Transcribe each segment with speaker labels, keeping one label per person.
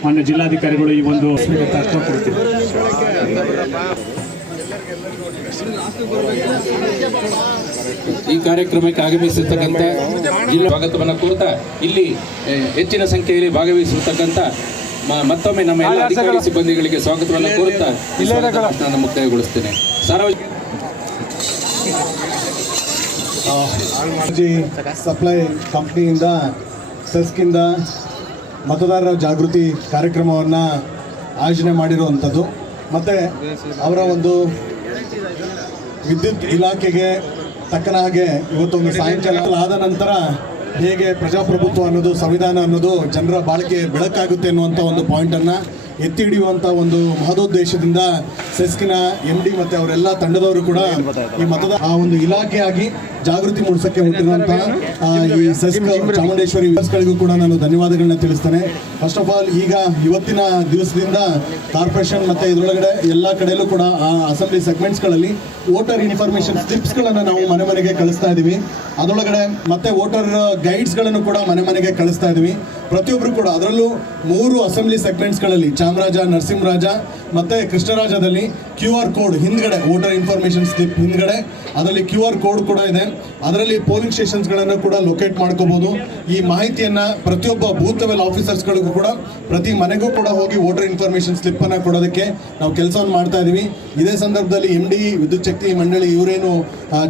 Speaker 1: ಮಾನ್ಯ ಜಿಲ್ಲಾಧಿಕಾರಿಗಳು ಈ ಒಂದು ತತ್ವ ಕೊಡ್ತೀವಿ.
Speaker 2: ಈ ಕಾರ್ಯಕ್ರಮಕ್ಕೆ ಆಗಮಿಸಿರ್ತಕ್ಕಂಥ ಜಿಲ್ಲಾ ಸ್ವಾಗತವನ್ನು ಕೋರ್ತಾ ಇಲ್ಲಿ ಹೆಚ್ಚಿನ ಸಂಖ್ಯೆಯಲ್ಲಿ ಭಾಗವಹಿಸಿರ್ತಕ್ಕಂಥ ಮ- ಮತ್ತೊಮ್ಮೆ ನಮ್ಮ ಎಲ್ಲ ಅಧಿಕಾರಿ ಸಿಬ್ಬಂದಿಗಳಿಗೆ ಸ್ವಾಗತವನ್ನು ಕೋರುತ್ತಾ ನಾನು ಮುಕ್ತಾಯಗೊಳಿಸ್ತೇನೆ. ಸಾರ್ವಜನಿಕ
Speaker 3: ಜಿ ಸಪ್ಲೈ ಕಂಪ್ನಿಯಿಂದ ಸೆಸ್ಕಿಂದ ಮತದಾರರ ಜಾಗೃತಿ ಕಾರ್ಯಕ್ರಮವನ್ನು ಆಯೋಜನೆ ಮಾಡಿರುವಂಥದ್ದು. ಮತ್ತು ಅವರ ಒಂದು ವಿದ್ಯುತ್ ಇಲಾಖೆಗೆ ತಕ್ಕನ ಹಾಗೆ ಇವತ್ತೊಂದು ಸಾಯಂಕಾಲ ಆದ ನಂತರ ಹೇಗೆ ಪ್ರಜಾಪ್ರಭುತ್ವ ಅನ್ನೋದು, ಸಂವಿಧಾನ ಅನ್ನೋದು ಜನರ ಬಾಳಿಕೆ ಬೆಳಕಾಗುತ್ತೆ ಅನ್ನುವಂಥ ಒಂದು ಪಾಯಿಂಟನ್ನು ಎತ್ತಿ ಹಿಡಿಯುವಂಥ ಒಂದು ಮಹದೋದ್ದೇಶದಿಂದ ಸೆಸ್ಕಿನ ಎಂ ಡಿ ಮತ್ತು ಅವರೆಲ್ಲ ತಂಡದವರು ಕೂಡ ಈ ಮತದ ಆ ಒಂದು ಇಲಾಖೆಯಾಗಿ ಜಾಗೃತಿ ಮೂಡಿಸೋಕ್ಕೆ ಹುಟ್ಟಿರುವಂತಹ ಈ ಸೆಸ್ಕ್ ಚಾಮುಂಡೇಶ್ವರಿ ಗಳಿಗೂ ಕೂಡ ನಾನು ಧನ್ಯವಾದಗಳನ್ನ ತಿಳಿಸ್ತೇನೆ. ಫಸ್ಟ್ ಆಫ್ ಆಲ್ ಈಗ ಇವತ್ತಿನ ದಿವಸದಿಂದ ಕಾರ್ಪೊರೇಷನ್ ಮತ್ತು ಇದರೊಳಗಡೆ ಎಲ್ಲ ಕಡೆಯಲ್ಲೂ ಕೂಡ ಆ ಅಸೆಂಬ್ಲಿ ಸೆಗ್ಮೆಂಟ್ಸ್ಗಳಲ್ಲಿ ವೋಟರ್ ಇನ್ಫಾರ್ಮೇಷನ್ ಸ್ಲಿಪ್ಸ್ಗಳನ್ನು ನಾವು ಮನೆ ಮನೆಗೆ ಕಳಿಸ್ತಾ ಇದ್ದೀವಿ ಅದರೊಳಗಡೆ ಮತ್ತೆ ವೋಟರ್ ಗೈಡ್ಸ್ಗಳನ್ನು ಕೂಡ ಮನೆ ಮನೆಗೆ ಕಳಿಸ್ತಾ ಇದ್ದೀವಿ ಪ್ರತಿಯೊಬ್ಬರು ಕೂಡ ಅದರಲ್ಲೂ ಮೂರು ಅಸೆಂಬ್ಲಿ ಸೆಗ್ಮೆಂಟ್ಸ್ಗಳಲ್ಲಿ ಚಾಮರಾಜ, ನರಸಿಂಹರಾಜ ಮತ್ತೆ ಕೃಷ್ಣರಾಜದಲ್ಲಿ ಕ್ಯೂ ಆರ್ ಕೋಡ್ ಹಿಂದ್ಗಡೆ, ವೋಟರ್ ಇನ್ಫಾರ್ಮೇಷನ್ ಸ್ಲಿಪ್ ಹಿಂದ್ಗಡೆ, ಅದರಲ್ಲಿ ಕ್ಯೂ ಆರ್ ಕೋಡ್ ಕೂಡ ಇದೆ. ಅದರಲ್ಲಿ ಪೋಲಿಂಗ್ ಸ್ಟೇಷನ್ಸ್ಗಳನ್ನು ಕೂಡ ಲೊಕೇಟ್ ಮಾಡ್ಕೋಬಹುದು ಈ ಮಾಹಿತಿಯನ್ನ ಪ್ರತಿಯೊಬ್ಬ ಬೂತ್ ಲೆವೆಲ್ ಆಫೀಸರ್ಸ್ಗಳಿಗೂ ಕೂಡ, ಪ್ರತಿ ಮನೆಗೂ ಕೂಡ ಹೋಗಿ ವೋಟರ್ ಇನ್ಫಾರ್ಮೇಶನ್ ಸ್ಲಿಪ್ ಅನ್ನ ಕೊಡೋದಕ್ಕೆ ನಾವು ಕೆಲಸವನ್ನು ಮಾಡ್ತಾ ಇದೀವಿ. ಇದೇ ಸಂದರ್ಭದಲ್ಲಿ ಎಂ ಡಿ, ವಿದ್ಯುತ್ ಶಕ್ತಿ ಮಂಡಳಿ ಇವರೇನು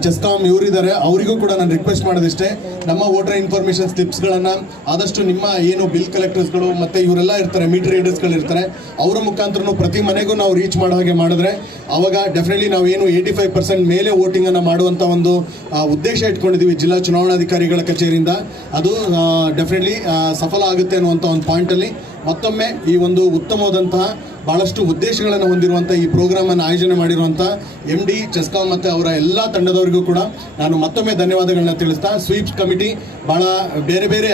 Speaker 3: ಚೆಸ್ಕಾಂ ಇವರಿದ್ದಾರೆ, ಅವರಿಗೂ ಕೂಡ ನಾನು ರಿಕ್ವೆಸ್ಟ್ ಮಾಡೋದಿಷ್ಟೇ. ನಮ್ಮ ವೋಟರ್ ಇನ್ಫಾರ್ಮೇಷನ್ ಸ್ಲಿಪ್ಸ್ಗಳನ್ನು ಆದಷ್ಟು ನಿಮ್ಮ ಏನು ಬಿಲ್ ಕಲೆಕ್ಟರ್ಸ್ಗಳು ಮತ್ತು ಇವರೆಲ್ಲ ಇರ್ತಾರೆ ಮೀಟರ್ ರೀಡರ್ಸ್ಗಳು ಇರ್ತಾರೆ, ಅವರ ಮುಖಾಂತರ ಪ್ರತಿ ಮನೆಗೂ ನಾವು ರೀಚ್ ಮಾಡೋ ಹಾಗೆ ಮಾಡಿದ್ರೆ ಅವಾಗ ಡೆಫಿನೆಟ್ಲಿ ನಾವು ಏನು ಏಯ್ಟಿ ಫೈವ್ ಪರ್ಸೆಂಟ್ ಮೇಲೆ ವೋಟಿಂಗನ್ನು ಮಾಡುವಂಥ ಒಂದು ಉದ್ದೇಶ ಇಟ್ಕೊಂಡಿದ್ದೀವಿ ಜಿಲ್ಲಾ ಚುನಾವಣಾಧಿಕಾರಿಗಳ ಕಚೇರಿಯಿಂದ. ಅದು ಡೆಫಿನೆಟ್ಲಿ ಸಫಲ ಆಗುತ್ತೆ ಅನ್ನುವಂಥ ಒಂದು ಪಾಯಿಂಟಲ್ಲಿ ಮತ್ತೊಮ್ಮೆ ಈ ಒಂದು ಉತ್ತಮವಾದಂತಹ ಬಹಳಷ್ಟು ಉದ್ದೇಶಗಳನ್ನು ಹೊಂದಿರುವಂಥ ಈ ಪ್ರೋಗ್ರಾಮನ್ನು ಆಯೋಜನೆ ಮಾಡಿರುವಂಥ ಎಂ ಡಿ ಚೆಸ್ಕಾಂ ಮತ್ತು ಅವರ ಎಲ್ಲ ತಂಡದವರಿಗೂ ಕೂಡ ನಾನು ಮತ್ತೊಮ್ಮೆ ಧನ್ಯವಾದಗಳನ್ನ ತಿಳಿಸ್ತಾ ಸ್ವೀಪ್ ಕಮಿಟಿ ಭಾಳ ಬೇರೆ ಬೇರೆ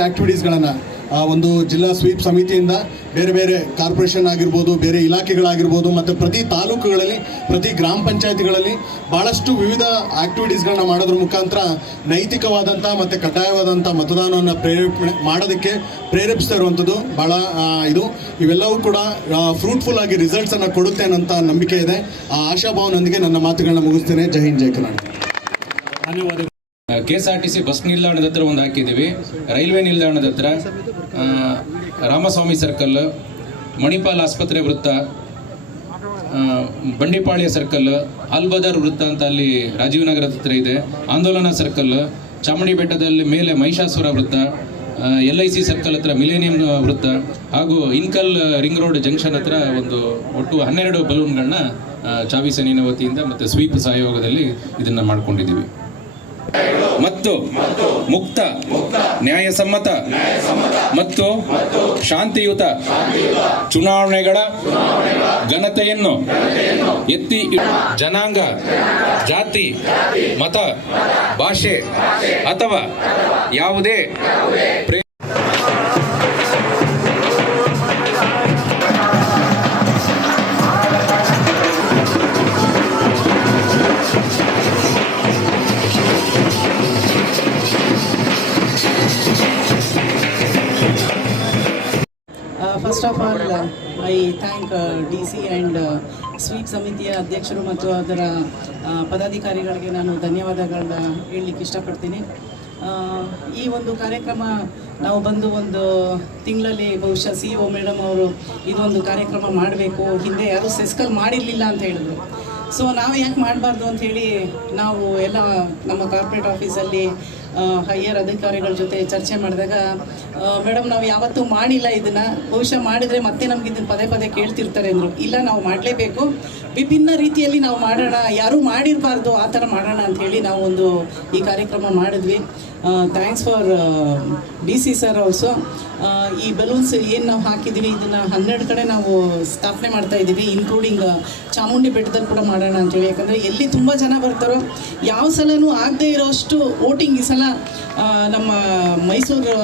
Speaker 3: ಆಕ್ಟಿವಿಟೀಸ್ಗಳನ್ನು ಒಂದು ಜಿಲ್ಲಾ ಸ್ವೀಪ್ ಸಮಿತಿಯಿಂದ ಬೇರೆ ಬೇರೆ ಕಾರ್ಪೊರೇಷನ್ ಆಗಿರ್ಬೋದು, ಬೇರೆ ಇಲಾಖೆಗಳಾಗಿರ್ಬೋದು, ಮತ್ತು ಪ್ರತಿ ತಾಲೂಕುಗಳಲ್ಲಿ, ಪ್ರತಿ ಗ್ರಾಮ ಪಂಚಾಯತಿಗಳಲ್ಲಿ ಭಾಳಷ್ಟು ವಿವಿಧ ಆ್ಯಕ್ಟಿವಿಟೀಸ್ಗಳನ್ನ ಮಾಡೋದ್ರ ಮುಖಾಂತರ ನೈತಿಕವಾದಂಥ ಮತ್ತು ಕಡ್ಡಾಯವಾದಂಥ ಮತದಾನವನ್ನು ಪ್ರೇರೇಪಣೆ ಮಾಡೋದಕ್ಕೆ ಪ್ರೇರೇಪಿಸ್ತಾ ಇರುವಂಥದ್ದು ಭಾಳ ಇದು. ಇವೆಲ್ಲವೂ ಕೂಡ ಫ್ರೂಟ್ಫುಲ್ ಆಗಿ ರಿಸಲ್ಟ್ಸನ್ನು ಕೊಡುತ್ತೆ ಅನ್ನೋಂಥ ನಂಬಿಕೆ ಇದೆ. ಆ, ಆಶಾಭಾವನೊಂದಿಗೆ ನನ್ನ ಮಾತುಗಳನ್ನ ಮುಗಿಸ್ತೇನೆ. ಜೈ ಹಿಂದ್, ಜೈ ಕರ್ನಾಟಕ.
Speaker 1: ಧನ್ಯವಾದಗಳು.
Speaker 2: K S R T C bus ನಿಲ್ದಾಣದ ಹತ್ರ ಒಂದು ಹಾಕಿದ್ದೀವಿ. ರೈಲ್ವೆ ನಿಲ್ದಾಣದ ಹತ್ರ ರಾಮಸ್ವಾಮಿ ಸರ್ಕಲ್, ಮಣಿಪಾಲ್ ಆಸ್ಪತ್ರೆ ವೃತ್ತ ಬಂಡಿಪಾಳ್ಯ ಸರ್ಕಲ್ ಅಲ್ಬದರ್ ವೃತ್ತ ಅಂತ ಅಲ್ಲಿ ರಾಜೀವ್ ನಗರದ ಹತ್ರ ಇದೆ. ಆಂದೋಲನ ಸರ್ಕಲ್, ಚಾಮುಂಡಿ ಬೆಟ್ಟದಲ್ಲಿ ಮೇಲೆ ಮಹಿಷಾಸುರ ವೃತ್ತ ಎಲ್ ಐ ಸಿ ಸರ್ಕಲ್ ಹತ್ರ ಮಿಲೇನಿಯಂ ವೃತ್ತ, ಹಾಗೂ ಇನ್ಕಲ್ ರಿಂಗ್ ರೋಡ್ ಜಂಕ್ಷನ್ ಹತ್ರ ಒಂದು ಒಟ್ಟು ಹನ್ನೆರಡು ಬಲೂನ್ಗಳನ್ನ ಚಾವಿ ಸೇನೆಯ ವತಿಯಿಂದ ಮತ್ತು ಸ್ವೀಪ್ ಸಹಯೋಗದಲ್ಲಿ ಇದನ್ನು ಮಾಡ್ಕೊಂಡಿದ್ದೀವಿ. ಮತ್ತು ಮುಕ್ತ ನ್ಯಾಯಸಮ್ಮತ ಮತ್ತು ಶಾಂತಿಯುತ ಚುನಾವಣೆಗಳ ಘನತೆಯನ್ನು ಎತ್ತಿ ಜನಾಂಗ ಜಾತಿ ಮತ ಭಾಷೆ ಅಥವಾ ಯಾವುದೇ
Speaker 4: first of all I thank D C and sweep ಸಮಿತಿಯ ಅಧ್ಯಕ್ಷರು ಮತ್ತು ಅದರ ಪದಾಧಿಕಾರಿಗಳಿಗೆ ನಾನು ಧನ್ಯವಾದಗಳನ್ನ ಹೇಳಲಿಕ್ಕೆ ಇಷ್ಟಪಡ್ತೀನಿ ಈ ಒಂದು ಕಾರ್ಯಕ್ರಮ ನಾವು ಬಂದು ಒಂದು ತಿಂಗಳಲ್ಲಿ ಬಹುಶಃ ಸಿ ಓ ಮೇಡಮ್ ಅವರು ಇದೊಂದು ಕಾರ್ಯಕ್ರಮ ಮಾಡಬೇಕು, ಹಿಂದೆ ಯಾರೂ ಸೆಸ್ಕಲ್ ಮಾಡಿರಲಿಲ್ಲ ಅಂತ ಹೇಳಿದ್ರು. ಸೊ ನಾವು ಯಾಕೆ ಮಾಡಬಾರ್ದು ಹೇಳಿ ನಾವು ಎಲ್ಲ ನಮ್ಮ ಕಾರ್ಪೊರೇಟ್ ಆಫೀಸಲ್ಲಿ ಹೈಯರ್ ಅಧಿಕಾರಿಗಳ ಜೊತೆ ಚರ್ಚೆ ಮಾಡಿದಾಗ ಮೇಡಮ್ ನಾವು ಯಾವತ್ತೂ ಮಾಡಿಲ್ಲ ಇದನ್ನು. ಬಹುಶಃ ಮಾಡಿದರೆ ಮತ್ತೆ ನಮ್ಗೆ ಇದನ್ನು ಪದೇ ಪದೇ ಕೇಳ್ತಿರ್ತಾರೆ ಅಂದರು. ಇಲ್ಲ, ನಾವು ಮಾಡಲೇಬೇಕು. ವಿಭಿನ್ನ ರೀತಿಯಲ್ಲಿ ನಾವು ಮಾಡೋಣ, ಯಾರೂ ಮಾಡಿರಬಾರ್ದು, ಆ ಥರ ಮಾಡೋಣ ಅಂತ ಹೇಳಿ ನಾವು ಒಂದು ಈ ಕಾರ್ಯಕ್ರಮ ಮಾಡಿದ್ವಿ. Thanks for D C sir also ಈ ಬಲೂನ್ಸ್ ಏನು ನಾವು ಹಾಕಿದ್ದೀವಿ ಇದನ್ನು ಹನ್ನೆರಡು ಕಡೆ ನಾವು ಸ್ಥಾಪನೆ ಮಾಡ್ತಾ ಇದ್ದೀವಿ ಇನ್ಕ್ಲೂಡಿಂಗ್ ಚಾಮುಂಡಿ ಬೆಟ್ಟದಲ್ಲಿ ಕೂಡ ಮಾಡೋಣ ಅಂತೇಳಿ ಯಾಕಂದರೆ ಎಲ್ಲಿ ತುಂಬ ಜನ ಬರ್ತಾರೋ, ಯಾವ ಸಲನೂ ಆಗದೇ ಇರೋಷ್ಟು ವೋಟಿಂಗ್ ಈ ಸಲ ನಮ್ಮ ಮೈಸೂರು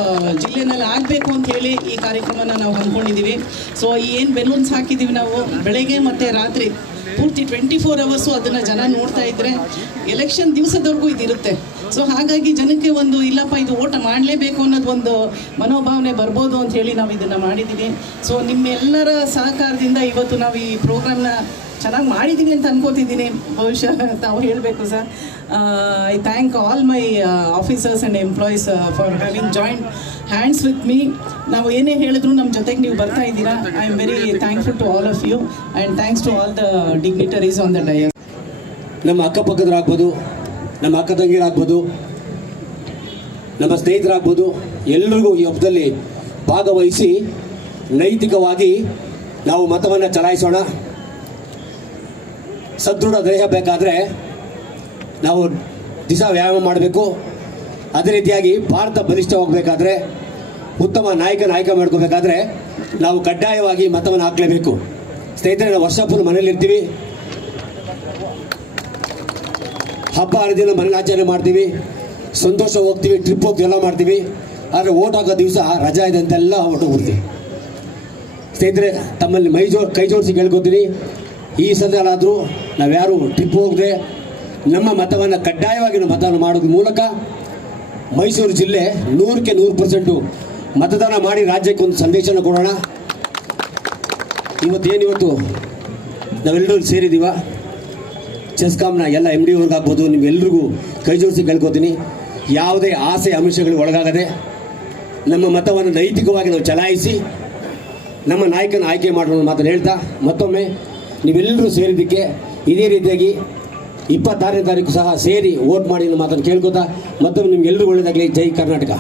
Speaker 4: ಜಿಲ್ಲೆನಲ್ಲಿ ಆಗಬೇಕು ಅಂತ ಹೇಳಿ ಈ ಕಾರ್ಯಕ್ರಮನ ನಾವು ಹಮ್ಮಿಕೊಂಡಿದ್ದೀವಿ. ಸೊ ಏನು ಬೆಲೂನ್ಸ್ ಹಾಕಿದ್ದೀವಿ ನಾವು, ಬೆಳಗ್ಗೆ ಮತ್ತು ರಾತ್ರಿ. ಪೂರ್ತಿ ಟ್ವೆಂಟಿ ಫೋರ್ ಅವರ್ಸು ಅದನ್ನು ಜನ ನೋಡ್ತಾ ಇದ್ದರೆ ಎಲೆಕ್ಷನ್ ದಿವಸದವರೆಗೂ ಇದಿರುತ್ತೆ. ಸೊ ಹಾಗಾಗಿ ಜನಕ್ಕೆ ಒಂದು, ಇಲ್ಲಪ್ಪ, ಇದು ಓಟ ಮಾಡಲೇಬೇಕು ಅನ್ನೋದು ಒಂದು ಮನೋಭಾವನೆ ಬರ್ಬೋದು ಅಂತ ಹೇಳಿ ನಾವು ಇದನ್ನು ಮಾಡಿದ್ದೀವಿ ಸೊ ನಿಮ್ಮೆಲ್ಲರ ಸಹಕಾರದಿಂದ ಇವತ್ತು ನಾವು ಈ ಪ್ರೋಗ್ರಾಮ್ನ ಚೆನ್ನಾಗಿ ಮಾಡಿದ್ದೀನಿ ಅಂತ ಅನ್ಕೋತಿದ್ದೀನಿ. ಬಹುಶಃ ತಾವು ಹೇಳಬೇಕು sir. I thank all my officers and employees for having joint hands with me ನಾವು ಏನೇ ಹೇಳಿದ್ರು ನಮ್ಮ ಜೊತೆಗೆ ನೀವು ಬರ್ತಾ ಇದ್ದೀರಾ? I am very thankful to all of you and thanks to all the dignitaries on the dais
Speaker 5: ನಮ್ಮ ಅಕ್ಕಪಕ್ಕದರಾಗ್ಬೋದು, ನಮ್ಮ ಅಕ್ಕ ತಂಗಿರಾಗ್ಬೋದು ನಮ್ಮ ಸ್ನೇಹಿತರಾಗ್ಬೋದು ಎಲ್ಲರಿಗೂ ಈ ಹಬ್ಬದಲ್ಲಿ ಭಾಗವಹಿಸಿ ನೈತಿಕವಾಗಿ ನಾವು ಮತವನ್ನು ಚಲಾಯಿಸೋಣ. ಸದೃಢ ದೇಹ ಬೇಕಾದರೆ ನಾವು ದಿಸ ವ್ಯಾಯಾಮ ಮಾಡಬೇಕು. ಅದೇ ರೀತಿಯಾಗಿ ಭಾರತ ಬಲಿಷ್ಠವಾಗಬೇಕಾದ್ರೆ ಉತ್ತಮ ನಾಯಕನ ಆಯ್ಕೆ ಮಾಡ್ಕೋಬೇಕಾದ್ರೆ ನಾವು ಕಡ್ಡಾಯವಾಗಿ ಮತವನ್ನು ಹಾಕಲೇಬೇಕು. ಸ್ನೇಹಿತರೆ ನಾವು ವರ್ಷ ಫುಲ್ ಮನೇಲಿರ್ತೀವಿ ಹಬ್ಬ ಹರಿದಿನ ಮನೇಲಿ ಆಚರಣೆ ಮಾಡ್ತೀವಿ. ಸಂತೋಷ ಹೋಗ್ತೀವಿ ಟ್ರಿಪ್ ಹೋಗ್ತೀವಿ, ಎಲ್ಲ ಮಾಡ್ತೀವಿ. ಆದರೆ ಓಟ್ ಹಾಕೋ ದಿವಸ ರಜಾ ಇದೆ ಅಂತೆಲ್ಲ ಹೋಗ್ತೀವಿ ಸ್ನೇಹಿತರೆ, ತಮ್ಮಲ್ಲಿ ಮೈ ಜೋ ಕೈ ಜೋಡಿಸಿ ಕೇಳ್ಕೊತೀನಿ. ಈ ಸದಲಾದರೂ ನಾವ್ಯಾರು ಟ್ರಿಪ್ ಹೋಗದೆ ನಮ್ಮ ಮತವನ್ನು ಕಡ್ಡಾಯವಾಗಿ ನಾವು ಮತವನ್ನು ಮಾಡೋದ್ರ ಮೂಲಕ ಮೈಸೂರು ಜಿಲ್ಲೆ ನೂರಕ್ಕೆ ನೂರು ಪರ್ಸೆಂಟು ಮತದಾನ ಮಾಡಿ ರಾಜ್ಯಕ್ಕೆ ಒಂದು ಸಂದೇಶನ ಕೊಡೋಣ. ಇವತ್ತೇನಿವತ್ತು ನಾವೆಲ್ಲರೂ ಸೇರಿದ್ದೀವ ಚೆಸ್ಕಾಮ್ನ ಎಲ್ಲ ಎಂ ಡಿ ಆಗ್ಬೋದು. ನಿಮ್ಮೆಲ್ರಿಗೂ ಕೈ ಜೋಡಿಸಿ ಕೇಳ್ಕೊತೀನಿ. ಯಾವುದೇ ಆಸೆ ಅಂಶಗಳು ಒಳಗಾಗದೆ ನಮ್ಮ ಮತವನ್ನು ನೈತಿಕವಾಗಿ ನಾವು ಚಲಾಯಿಸಿ ನಮ್ಮ ನಾಯಕನ ಆಯ್ಕೆ ಮಾಡೋಣ ಮಾತನ್ನು ಹೇಳ್ತಾ ಮತ್ತೊಮ್ಮೆ ನೀವೆಲ್ಲರೂ ಸೇರಿದ್ದಕ್ಕೆ ಇದೇ ರೀತಿಯಾಗಿ ಇಪ್ಪತ್ತಾರನೇ ತಾರೀಕು ಸಹ ಸೇರಿ ವೋಟ್ ಮಾಡಿ ಅನ್ನೋ ಮಾತನ್ನು ಕೇಳ್ಕೊತಾ ಮತ್ತೊಮ್ಮೆ ನಿಮ್ಗೆಲ್ಲರೂ ಒಳ್ಳೆಯದಾಗಲಿ ಜೈ ಕರ್ನಾಟಕ.